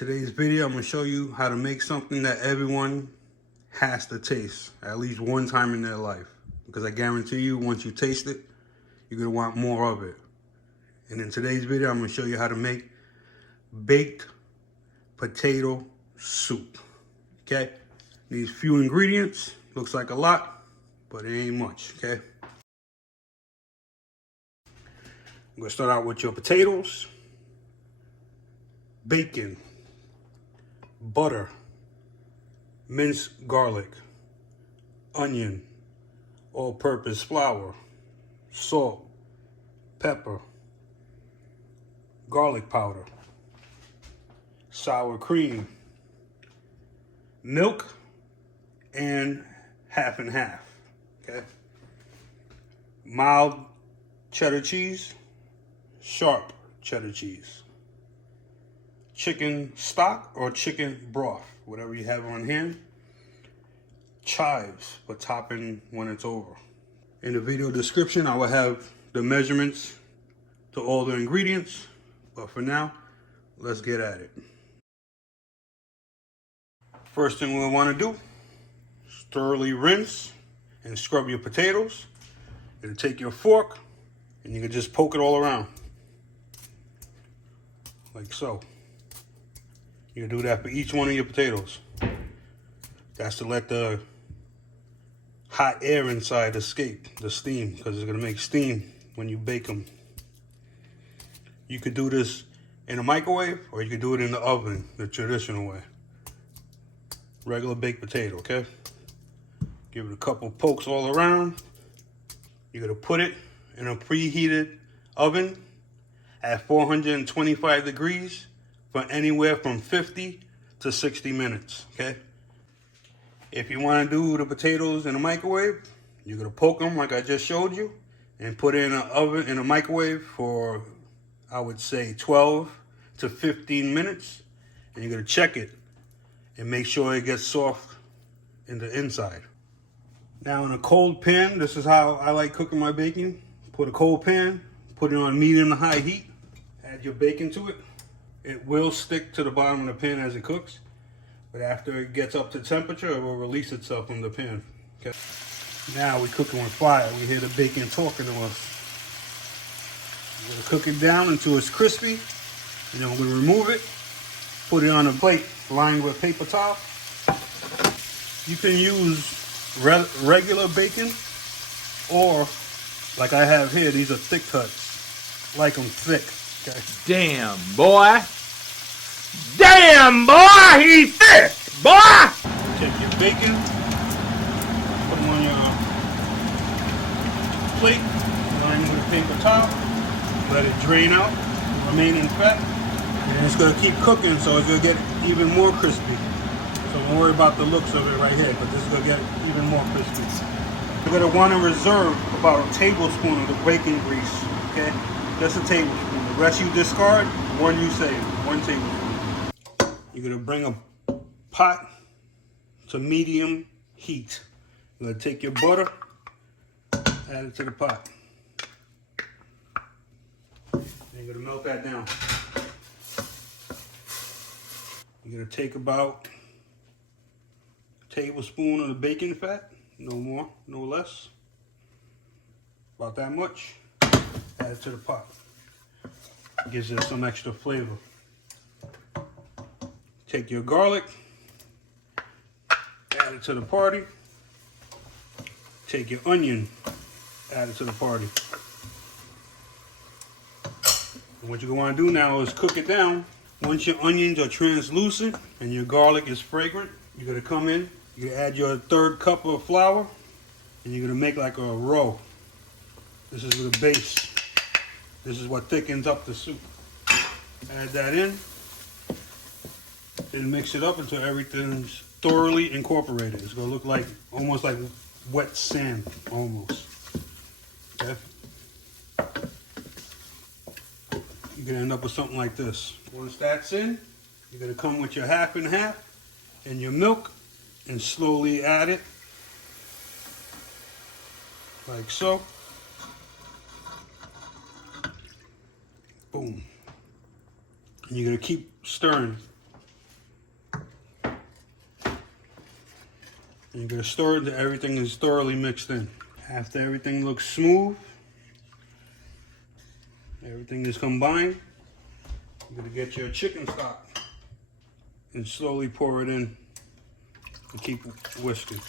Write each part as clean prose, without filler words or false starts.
today's video, I'm going to show you how to make something that everyone has to taste at least one time in their life. Because I guarantee you, once you taste it, you're going to want more of it. And in today's video, I'm going to show you how to make baked potato soup. Okay? Needs few ingredients. Looks like a lot, but it ain't much. Okay? I'm going to start out with your potatoes, bacon, butter, minced garlic, onion, all-purpose flour, salt, pepper, garlic powder, sour cream, milk, and half and half. Okay? Mild cheddar cheese, sharp cheddar cheese, chicken stock or chicken broth, whatever you have on hand, chives for topping when it's over. In the video description, I will have the measurements to all the ingredients, but for now, let's get at it. First thing we'll want to do is thoroughly rinse and scrub your potatoes. You'll take your fork and you can just poke it all around, like so. You do that for each one of your potatoes. That's to let the hot air inside escape, the steam, because it's going to make steam when you bake them. You could do this in a microwave or you could do it in the oven, the traditional way. Regular baked potato, okay? Give it a couple pokes all around. You're going to put it in a preheated oven at 425 degrees for anywhere from 50 to 60 minutes, okay? If you want to do the potatoes in a microwave, you're going to poke them like I just showed you and put it in an oven, in a microwave for, I would say, 12 to 15 minutes. And you're going to check it and make sure it gets soft in the inside. Now in a cold pan, this is how I like cooking my bacon. Put a cold pan, put it on medium to high heat, add your bacon to it. It will stick to the bottom of the pan as it cooks, but after it gets up to temperature, it will release itself from the pan. Okay. Now we're cooking with fire. We hear the bacon talking to us. We're gonna cook it down until it's crispy, and then we're gonna remove it, put it on a plate lined with paper towel. You can use regular bacon, or like I have here, these are thick cuts. Like them thick. Okay. Damn, boy. Damn, boy, he's thick, boy. Take your bacon, put them on your plate, line with a paper towel, let it drain out the remaining fat, and it's going to keep cooking, so it's going to get even more crispy. So don't worry about the looks of it right here, but this is going to get even more crispy. You're going to want to reserve about a tablespoon of the bacon grease, okay? Just a tablespoon. The rest you discard, one you save, 1 tablespoon. You're going to bring a pot to medium heat. You're going to take your butter, add it to the pot. And you're going to melt that down. You're going to take about a tablespoon of the bacon fat, no more, no less. About that much. Add it to the pot. Gives it some extra flavor. Take your garlic, add it to the party. Take your onion, add it to the party. And what you're going to do now is cook it down. Once your onions are translucent and your garlic is fragrant, you're going to come in, you're going to add your 1/3 cup of flour, and you're going to make like a roux. This is the base. This is what thickens up the soup. Add that in and mix it up until everything's thoroughly incorporated. It's going to look like almost like wet sand, almost. Okay? You're going to end up with something like this. Once that's in, you're going to come with your half and half and your milk and slowly add it like so. Boom. And you're going to keep stirring You're gonna stir it until everything is thoroughly mixed in. After everything looks smooth, everything is combined, you're gonna get your chicken stock and slowly pour it in and keep whisking.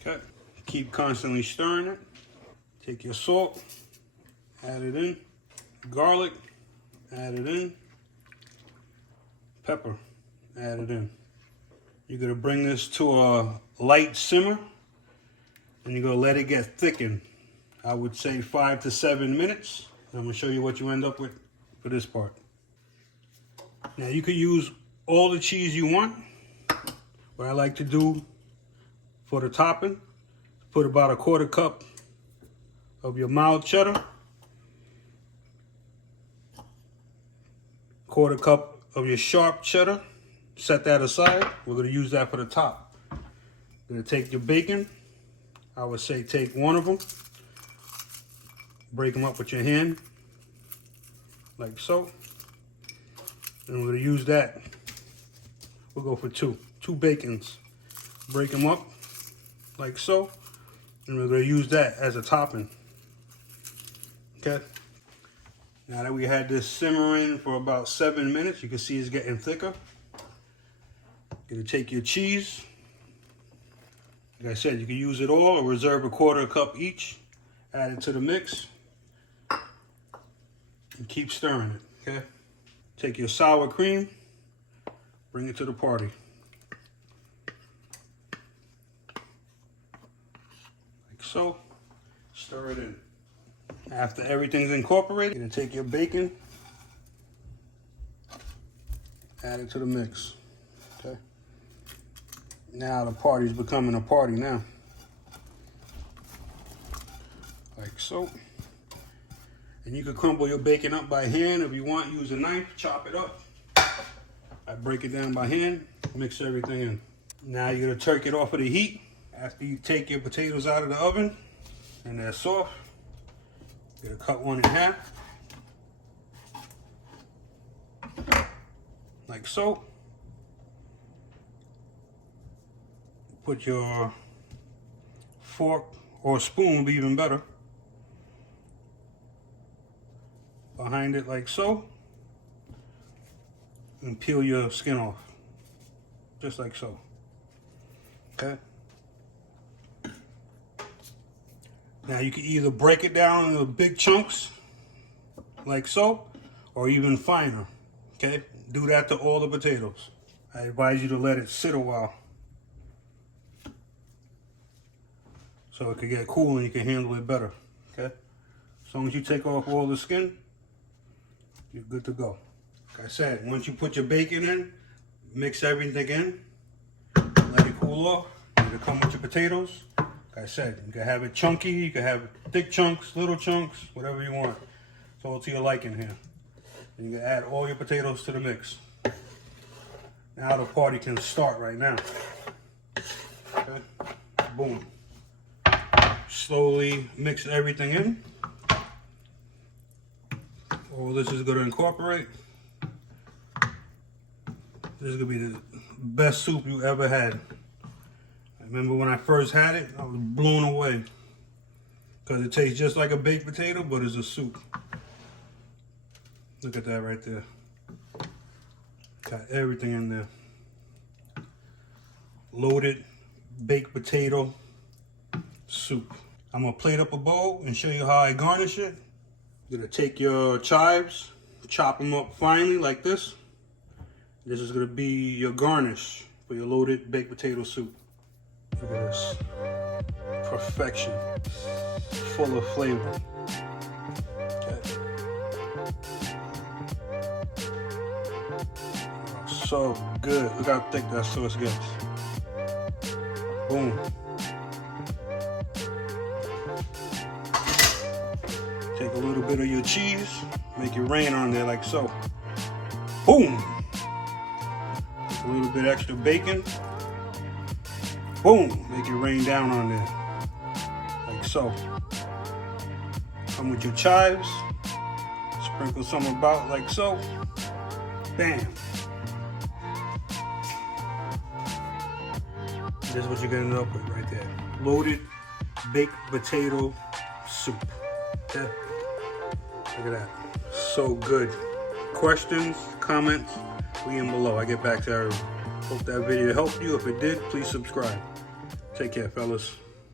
Okay, keep constantly stirring it. Take your salt, add it in, garlic, add it in, pepper, add it in. You're gonna bring this to a light simmer and you're gonna let it get thickened. I would say 5 to 7 minutes. I'm gonna show you what you end up with for this part. Now you could use all the cheese you want. What I like to do for the topping, put about 1/4 cup of your mild cheddar, 1/4 cup of your sharp cheddar. Set that aside. We're going to use that for the top. You're going to take your bacon. I would say take one of them. Break them up with your hand, like so. And we're going to use that. We'll go for two bacons. Break them up, like so. And we're going to use that as a topping. Okay. Now that we had this simmering for about 7 minutes, you can see it's getting thicker. You're gonna take your cheese. Like I said, you can use it all or reserve 1/4 cup each. Add it to the mix. And keep stirring it, okay? Take your sour cream, bring it to the party. Like so. Stir it in. After everything's incorporated, you're gonna take your bacon, add it to the mix, okay? Now the party's becoming a party now. Like so. And you can crumble your bacon up by hand if you want. Use a knife, chop it up. I break it down by hand, mix everything in. Now you're gonna take it off of the heat. After you take your potatoes out of the oven and they're soft, you're gonna cut one in half. Like so. Put your fork or spoon, would be even better, behind it like so, and peel your skin off, just like so, okay? Now you can either break it down into big chunks, like so, or even finer, okay? Do that to all the potatoes. I advise you to let it sit a while, so it can get cool and you can handle it better, okay? As long as you take off all the skin, you're good to go. Like I said, once you put your bacon in, mix everything in, let it cool off. You can come with your potatoes. Like I said, you can have it chunky, you can have thick chunks, little chunks, whatever you want. It's all to your liking here. And you can add all your potatoes to the mix. Now the party can start right now. Okay? Boom. Slowly mix everything in. All this is going to incorporate. This is going to be the best soup you ever had. I remember when I first had it, I was blown away. Because it tastes just like a baked potato, but it's a soup. Look at that right there. Got everything in there. Loaded baked potato soup. I'm going to plate up a bowl and show you how I garnish it. You're going to take your chives, chop them up finely like this. This is going to be your garnish for your loaded baked potato soup. Look at this. Perfection. Full of flavor. Okay. So good. Look how thick that sauce gets. Boom. Take a little bit of your cheese, make it rain on there like so. Boom! A little bit extra bacon. Boom! Make it rain down on there. Like so. Come with your chives. Sprinkle some about like so. Bam! This is what you're gonna end up with right there. Loaded baked potato soup. Okay? Look at that. So good. Questions, comments, leave them below. I get back to everyone. Hope that video helped you. If it did, please subscribe. Take care, fellas.